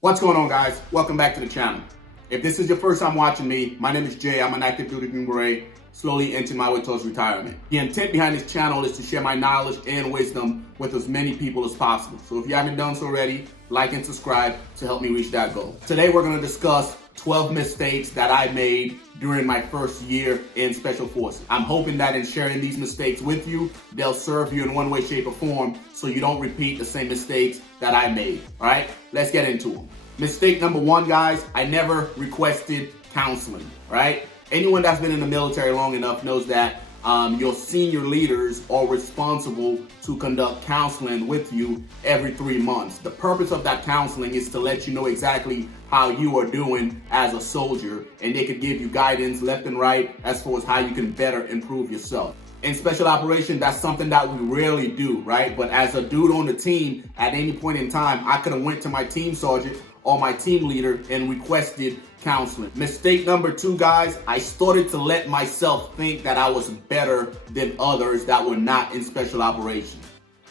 What's going on, guys? Welcome back to the channel. If this is your first time watching me, my name is Jay. I'm an Active Duty Green Beret, slowly inching my way towards retirement. The intent behind this channel is to share my knowledge and wisdom with as many people as possible. So if you haven't done so already, like and subscribe to help me reach that goal. Today we're going to discuss 12 mistakes that I made during my first year in Special Forces. I'm hoping that in sharing these mistakes with you, they'll serve you in one way, shape, or form so you don't repeat the same mistakes that I made. All right, let's get into them. Mistake number one, guys, I never requested counseling, right? Anyone that's been in the military long enough knows that your senior leaders are responsible to conduct counseling with you every 3 months. The purpose of that counseling is to let you know exactly how you are doing as a soldier, and they could give you guidance left and right as far as how you can better improve yourself. In special operation, that's something that we rarely do, right? But as a dude on the team, at any point in time, I could have went to my team sergeant or my team leader and requested counseling. Mistake number two, guys, I started to let myself think that I was better than others that were not in special operations.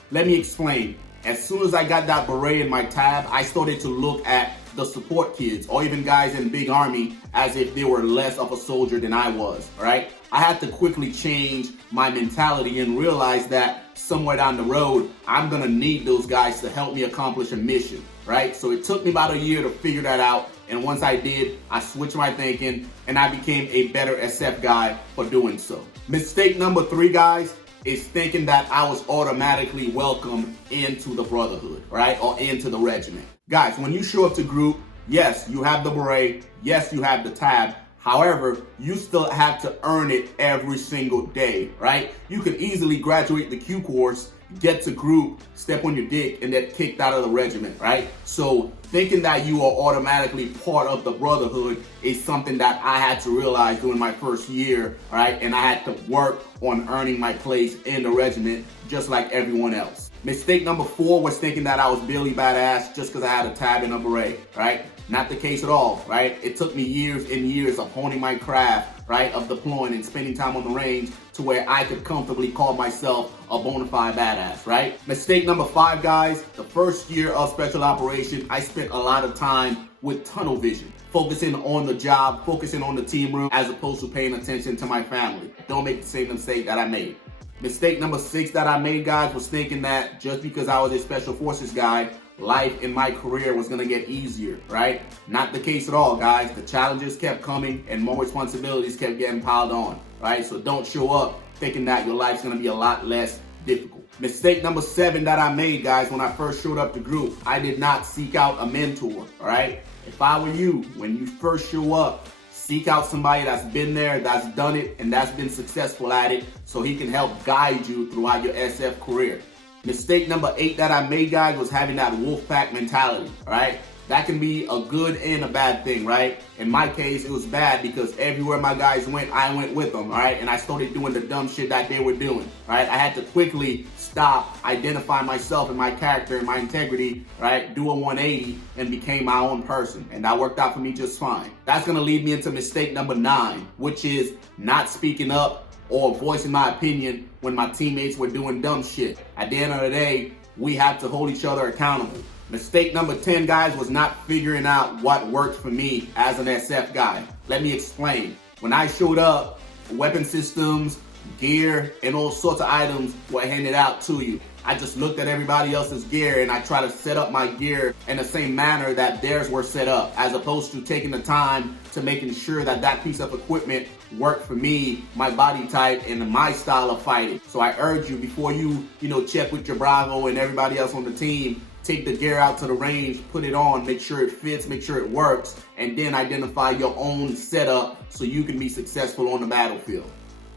Let me explain. As soon as I got that beret in my tab, I started to look at the support kids or even guys in big army as if they were less of a soldier than I was, all right? I had to quickly change my mentality and realize that somewhere down the road, I'm gonna need those guys to help me accomplish a mission, right? So it took me about a year to figure that out. And once I did, I switched my thinking and I became a better SF guy for doing so. Mistake number three, guys, is thinking that I was automatically welcomed into the brotherhood, right? Or into the regiment. Guys, when you show up to group, yes, you have the beret, yes, you have the tab. However, you still have to earn it every single day, right? You could easily graduate the Q course, get to group, step on your dick, and get kicked out of the regiment, right? So thinking that you are automatically part of the brotherhood is something that I had to realize during my first year, right? And I had to work on earning my place in the regiment just like everyone else. Mistake number four was thinking that I was Billy Badass just because I had a tab and a beret, right? Not the case at all, right? It took me years and years of honing my craft, right? Of deploying and spending time on the range to where I could comfortably call myself a bona fide badass, right? Mistake number five, guys, the first year of special operation, I spent a lot of time with tunnel vision, focusing on the job, focusing on the team room, as opposed to paying attention to my family. Don't make the same mistake that I made. Mistake number six that I made, guys, was thinking that just because I was a special forces guy, life in my career was gonna get easier, right? Not the case at all, guys. The challenges kept coming and more responsibilities kept getting piled on, right? So don't show up thinking that your life's gonna be a lot less difficult. Mistake number seven that I made, guys, when I first showed up to group, I did not seek out a mentor, all right? If I were you, when you first show up, seek out somebody that's been there, that's done it, and that's been successful at it so he can help guide you throughout your SF career. Mistake number eight that I made, guys, was having that wolf pack mentality, all right? That can be a good and a bad thing, right? In my case, it was bad because everywhere my guys went, I went with them, all right? And I started doing the dumb shit that they were doing, all right? I had to quickly stop, identify myself and my character and my integrity, right? Do a 180 and became my own person. And that worked out for me just fine. That's gonna lead me into mistake number 9, which is not speaking up or voicing my opinion when my teammates were doing dumb shit. At the end of the day, we have to hold each other accountable. Mistake number 10, guys, was not figuring out what worked for me as an SF guy. Let me explain. When I showed up, weapon systems, gear, and all sorts of items were handed out to you. I just looked at everybody else's gear and I tried to set up my gear in the same manner that theirs were set up, as opposed to taking the time to making sure that that piece of equipment worked for me, my body type, and my style of fighting. So I urge you, before you check with your Bravo and everybody else on the team, take the gear out to the range, put it on, make sure it fits, make sure it works, and then identify your own setup so you can be successful on the battlefield.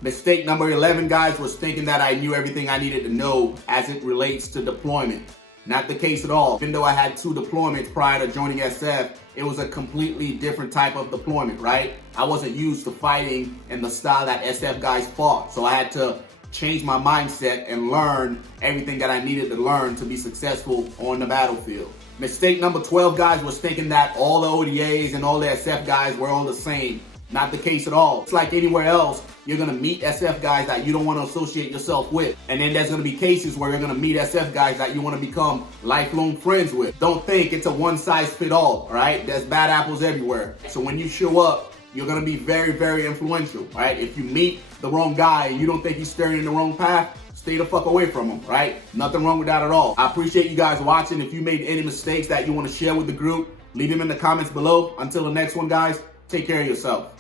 Mistake number 11, guys, was thinking that I knew everything I needed to know as it relates to deployment. Not the case at all. Even though I had 2 deployments prior to joining SF, it was a completely different type of deployment, right? I wasn't used to fighting in the style that SF guys fought, so I had to change my mindset and learn everything that I needed to learn to be successful on the battlefield. Mistake number 12, guys, was thinking that all the ODAs and all the SF guys were all the same. Not the case at all. It's like anywhere else, you're gonna meet SF guys that you don't want to associate yourself with. And then there's gonna be cases where you're gonna meet SF guys that you want to become lifelong friends with. Don't think it's a one size fit all, right? There's bad apples everywhere. So when you show up, you're gonna be very, very influential, right? If you meet the wrong guy and you don't think he's steering in the wrong path, stay the fuck away from him, right? Nothing wrong with that at all. I appreciate you guys watching. If you made any mistakes that you want to share with the group, leave them in the comments below. Until the next one, guys, take care of yourself.